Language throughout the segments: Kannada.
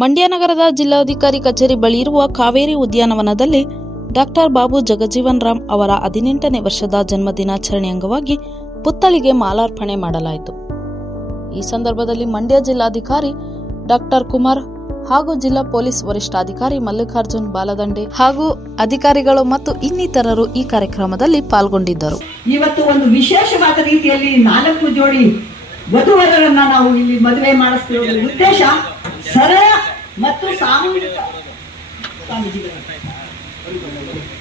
ಮಂಡ್ಯ ನಗರದ ಜಿಲ್ಲಾಧಿಕಾರಿ ಕಚೇರಿ ಬಳಿ ಇರುವ ಕಾವೇರಿ ಉದ್ಯಾನವನದಲ್ಲಿ ಡಾಕ್ಟರ್ ಬಾಬು ಜಗಜೀವನ್ ರಾಮ್ ಅವರ 18ನೇ ವರ್ಷದ ಜನ್ಮದಿನಾಚರಣೆ ಅಂಗವಾಗಿ ಪುತ್ಥಳಿಗೆ ಮಾಲಾರ್ಪಣೆ ಮಾಡಲಾಯಿತು. ಈ ಸಂದರ್ಭದಲ್ಲಿ ಮಂಡ್ಯ ಜಿಲ್ಲಾಧಿಕಾರಿ ಡಾಕ್ಟರ್ ಕುಮಾರ್ ಹಾಗೂ ಜಿಲ್ಲಾ ಪೊಲೀಸ್ ವರಿಷ್ಠಾಧಿಕಾರಿ ಮಲ್ಲಿಕಾರ್ಜುನ್ ಬಾಲದಂಡೆ ಹಾಗೂ ಅಧಿಕಾರಿಗಳು ಮತ್ತು ಇನ್ನಿತರರು ಈ ಕಾರ್ಯಕ್ರಮದಲ್ಲಿ ಪಾಲ್ಗೊಂಡಿದ್ದರು. ಇವತ್ತು ಒಂದು ವಿಶೇಷವಾದ ರೀತಿಯಲ್ಲಿ 4 ಜೋಡಿ ವಧುವರರನ್ನ ನಾವು ಇಲ್ಲಿ ಮದುವೆ ಮಾಡಿಸ್ತಿರೋ ಉದ್ದೇಶ ಸರಳ ಮತ್ತು ಸಾಮೂಹಿಕ.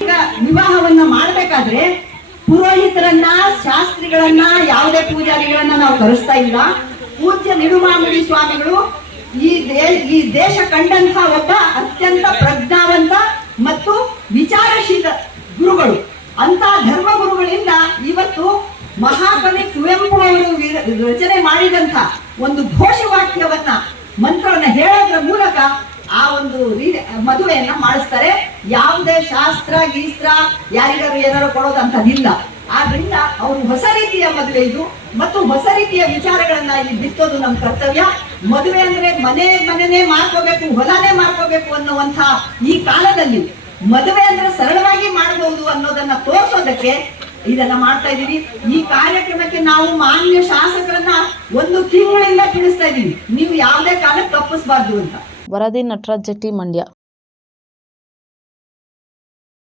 ಈಗ ವಿವಾಹವನ್ನ ಮಾಡಬೇಕಾದ್ರೆ ಪುರೋಹಿತರನ್ನ, ಶಾಸ್ತ್ರಿಗಳನ್ನ, ಯಾವುದೇ ಪೂಜಾರಿಗಳನ್ನ ನಾವು ಕರೆಸ್ತಾ ಇಲ್ಲ. ಪೂಜ್ಯ ನಿಡುಮಾಮುನಿ ಸ್ವಾಮಿಗಳು ಈ ದೇಶ ಕಂಡಂತ ಒಬ್ಬ ಅತ್ಯಂತ ಪ್ರಜ್ಞಾವಂತ ಮತ್ತು ವಿಚಾರಶೀಲ ಗುರುಗಳು. ಅಂತ ಧರ್ಮ ಗುರುಗಳಿಂದ ಇವತ್ತು ಮಹಾಕವಿ ಕುವೆಂಪು ಅವರು ರಚನೆ ಮಾಡಿದಂತ ಒಂದು ಘೋಷವಾಕ್ಯವನ್ನ, ಮಂತ್ರವನ್ನ ಹೇಳೋದ್ರ ಮೂಲಕ ಆ ಒಂದು ಮದುವೆಯನ್ನ ಮಾಡಿಸ್ತಾರೆ. ಯಾವುದೇ ಶಾಸ್ತ್ರ ಗೀಸ್ತ್ರ ಯಾರಿಗಾರು ಏನಾರು ಕೊಡೋದಂತದಿಲ್ಲ. ಆದ್ರಿಂದ ಅವರು ಹೊಸ ರೀತಿಯ ಮದುವೆ ಇದು ಮತ್ತು ಹೊಸ ರೀತಿಯ ವಿಚಾರಗಳನ್ನ ಇಲ್ಲಿ ಬಿತ್ತೋದು ನಮ್ಮ ಕರ್ತವ್ಯ. ಮದುವೆ ಅಂದ್ರೆ ಮನೆನೇ ಮಾಡ್ಕೋಬೇಕು, ಹೊಲನೇ ಮಾಡ್ಕೋಬೇಕು ಅನ್ನುವಂಥ ಈ ಕಾಲದಲ್ಲಿ ಮದುವೆ ಅಂದ್ರೆ ಸರಳವಾಗಿ ಮಾಡಬಹುದು ಅನ್ನೋದನ್ನ ತೋರಿಸೋದಕ್ಕೆ ಇದನ್ನ ಮಾಡ್ತಾ ಇದೀವಿ. ಈ ಕಾರ್ಯಕ್ರಮಕ್ಕೆ ನಾವು ಮಾನ್ಯ ಶಾಸಕರನ್ನ 1 ತಿಂಗಳಿಂದ ತಿಳಿಸ್ತಾ ಇದೀವಿ, ನೀವು ಯಾವುದೇ ಕಾಲಕ್ಕೆ ತಪ್ಪಿಸಬಾರ್ದು ಅಂತ. ವರದಿ ನಟರಾಜ್ ಜೆಟ್ಟಿ, ಮಂಡ್ಯ.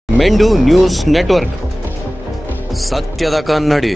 ಮೆಂಡು ನ್ಯೂಸ್ ನೆಟ್ವರ್ಕ್, ಸತ್ಯದ ಕನ್ನಡಿ.